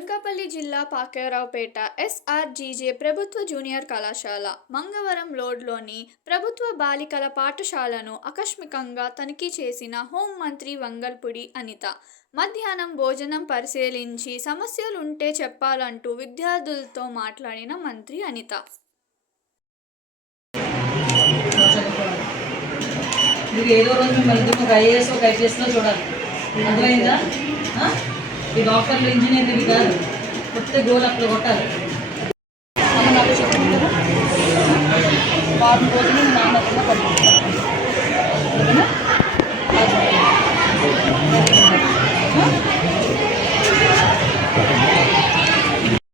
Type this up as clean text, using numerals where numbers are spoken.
అనకాపల్లి జిల్లా పాకారావుపేట ఎస్ఆర్జీజే ప్రభుత్వ జూనియర్ కళాశాల మంగవరం రోడ్లోని ప్రభుత్వ బాలికల పాఠశాలను ఆకస్మికంగా తనిఖీ చేసిన హోంమంత్రి వంగల్పూడి అనిత. మధ్యాహ్నం భోజనం పరిశీలించి సమస్యలుంటే చెప్పాలంటూ విద్యార్థులతో మాట్లాడిన మంత్రి అనిత. ఏదో రోజు మిమ్మల్ని ఒక ఐఏఎస్ ఒక ఐపీఎస్లో చూడాలి, అర్థమైందా? ఈ డాక్టర్లు ఇంజనీర్లు కాదు, కొత్త గోల్ అక్కడ కొట్టాలి.